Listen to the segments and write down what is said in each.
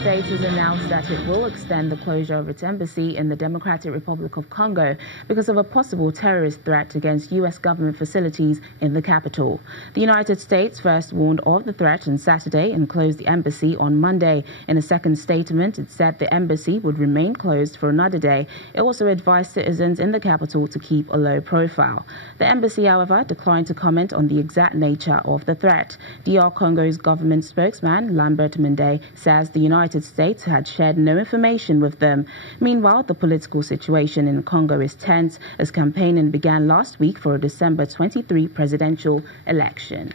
States has announced that it will extend the closure of its embassy in the Democratic Republic of Congo because of a possible terrorist threat against U.S. government facilities in the capital. The United States first warned of the threat on Saturday and closed the embassy on Monday. In a second statement, it said the embassy would remain closed for another day. It also advised citizens in the capital to keep a low profile. The embassy, however, declined to comment on the exact nature of the threat. DR Congo's government spokesman, Lambert Mende, says the United States had shared no information with them. Meanwhile, the political situation in Congo is tense as campaigning began last week for a December 23 presidential election.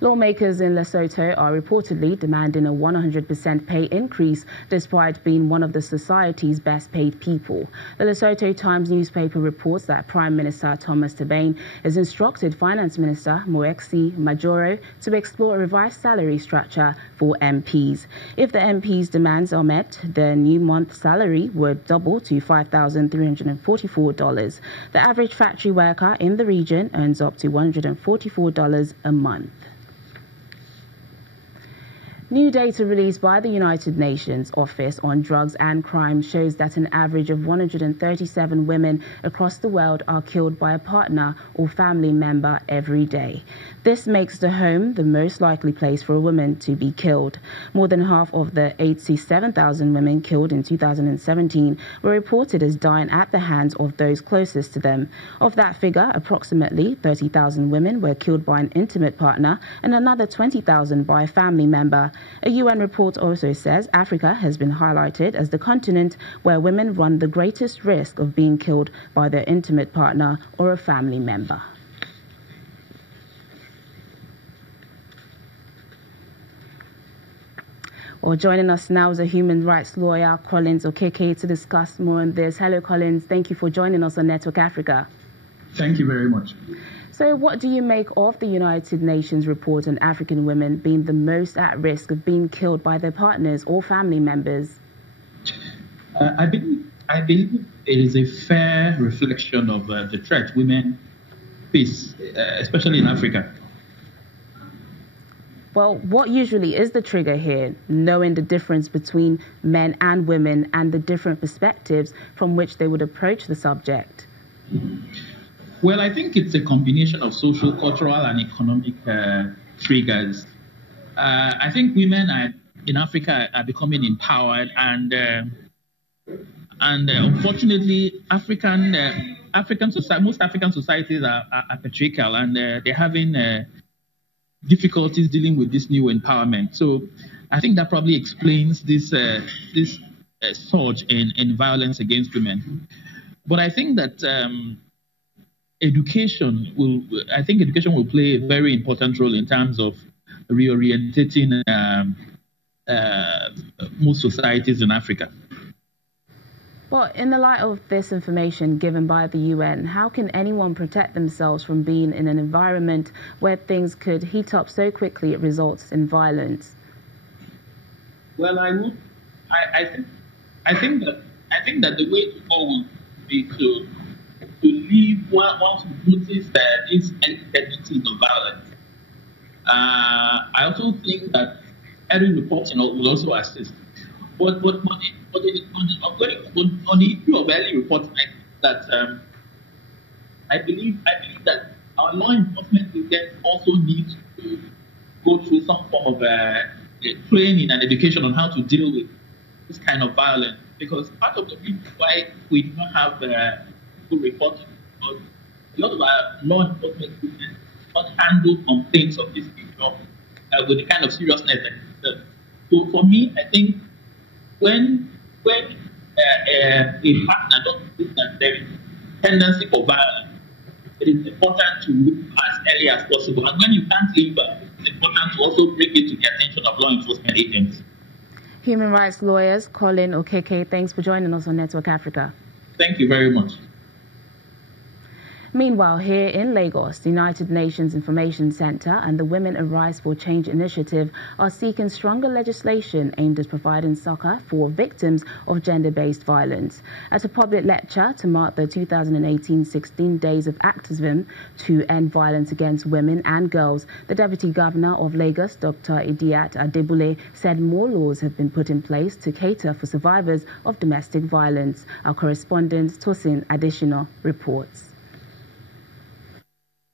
Lawmakers in Lesotho are reportedly demanding a 100% pay increase despite being one of the society's best paid people. The Lesotho Times newspaper reports that Prime Minister Thomas Tabane has instructed Finance Minister Moeksi Majoro to explore a revised salary structure for MPs. If the MPs' demands are met, the new month salary would double to $5,344. The average factory worker in the region earns up to $144 a month. New data released by the United Nations Office on Drugs and Crime shows that an average of 137 women across the world are killed by a partner or family member every day. This makes the home the most likely place for a woman to be killed. More than half of the 87,000 women killed in 2017 were reported as dying at the hands of those closest to them. Of that figure, approximately 30,000 women were killed by an intimate partner and another 20,000 by a family member. A UN report also says Africa has been highlighted as the continent where women run the greatest risk of being killed by their intimate partner or a family member. Well, joining us now is a human rights lawyer, Collins Okeke, to discuss more on this. Hello, Collins. Thank you for joining us on Network Africa. Thank you very much. So what do you make of the United Nations report on African women being the most at risk of being killed by their partners or family members? I believe it is a fair reflection of the threat women face, especially in Africa. Well, what usually is the trigger here, knowing the difference between men and women and the different perspectives from which they would approach the subject? Well, I think it's a combination of social, cultural, and economic triggers. I think women in Africa are becoming empowered, and unfortunately, most African societies are patriarchal, and they're having difficulties dealing with this new empowerment. So, I think that probably explains this surge in violence against women. But I think that education will play a very important role in terms of reorientating most societies in Africa. Well, in the light of this information given by the UN, how can anyone protect themselves from being in an environment where things could heat up so quickly it results in violence? Well, I think that the way to go would be to leave once we notice this tendencies of violence. I also think that early reporting will also assist. But on the issue of early reporting, I believe that our law enforcement also needs to go through some form of training and education on how to deal with this kind of violence. Because part of the reason why we do not have good reporting, because a lot of our law enforcement agents not handle complaints of this nature with the kind of seriousness that it deserves. So for me, I think when a partner doesn't think that there is tendency for violence, it is important to leave as early as possible. And when you can't leave, it's important to also bring it to the attention of law enforcement agents. Human rights lawyers, Colin Okeke, thanks for joining us on Network Africa. Thank you very much. Meanwhile, here in Lagos, the United Nations Information Center and the Women Arise for Change initiative are seeking stronger legislation aimed at providing succor for victims of gender-based violence. At a public lecture to mark the 2018 16 Days of Activism to End Violence Against Women and Girls, the Deputy Governor of Lagos, Dr. Idiat Adebule, said more laws have been put in place to cater for survivors of domestic violence. Our correspondent, Tosin Adeshina, reports.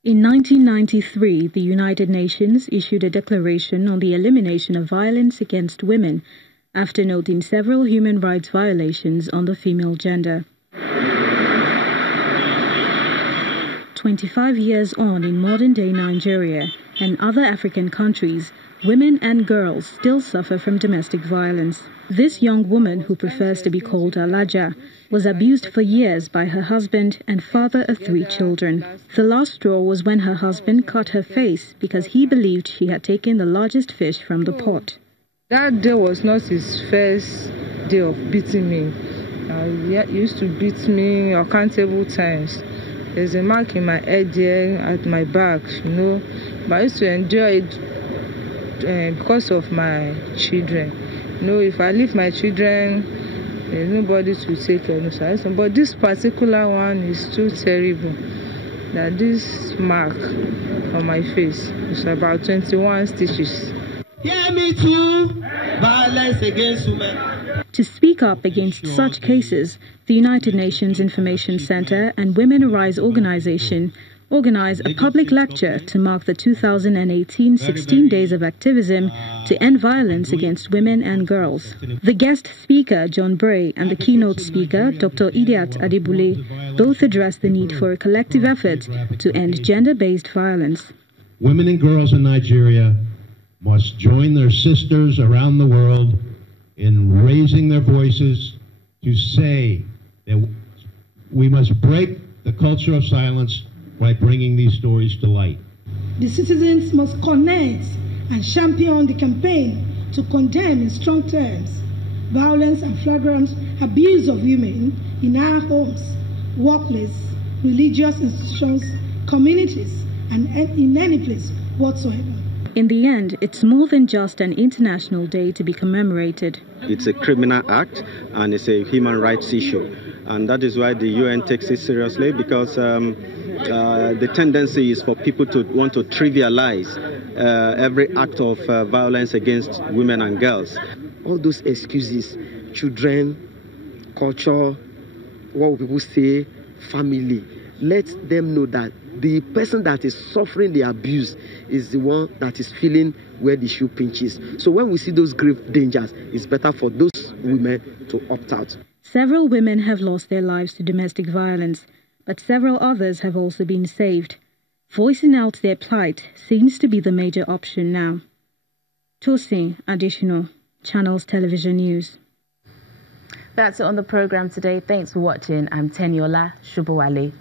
In 1993, the United Nations issued a declaration on the elimination of violence against women after noting several human rights violations on the female gender. 25 years on in modern-day Nigeria and other African countries, women and girls still suffer from domestic violence. This young woman, who prefers to be called Alaja, was abused for years by her husband and father of 3 children. The last straw was when her husband cut her face because he believed she had taken the largest fish from the pot. That day was not his first day of beating me. He used to beat me uncountable times. There's a mark in my head there at my back, but I used to endure it because of my children. If I leave my children, there's nobody to take care of me. But this particular one is too terrible. That this mark on my face is about 21 stitches. Hear me too. Violence against women. To speak up against such cases, the United Nations Information Center and Women Arise organization organized a public lecture to mark the 2018 16 Days of Activism to End Violence Against Women and Girls. The guest speaker, John Bray, and the keynote speaker, Dr. Idiat Adebule, both addressed the need for a collective effort to end gender-based violence. Women and girls in Nigeria must join their sisters around the world in raising their voices to say that we must break the culture of silence by bringing these stories to light. The citizens must connect and champion the campaign to condemn in strong terms violence and flagrant abuse of women in our homes, workplace, religious institutions, communities, and in any place whatsoever. In the end, it's more than just an international day to be commemorated. It's a criminal act and it's a human rights issue. And that is why the UN takes it seriously, because the tendency is for people to want to trivialize every act of violence against women and girls. All those excuses, children, culture, what will people say, family, let them know that the person that is suffering the abuse is the one that is feeling where the shoe pinches. So when we see those grave dangers, it's better for those women to opt out. Several women have lost their lives to domestic violence, but several others have also been saved. Voicing out their plight seems to be the major option now. Tosin Adeshina, Channels Television News. That's it on the program today. Thanks for watching. I'm Teniola Shubawale.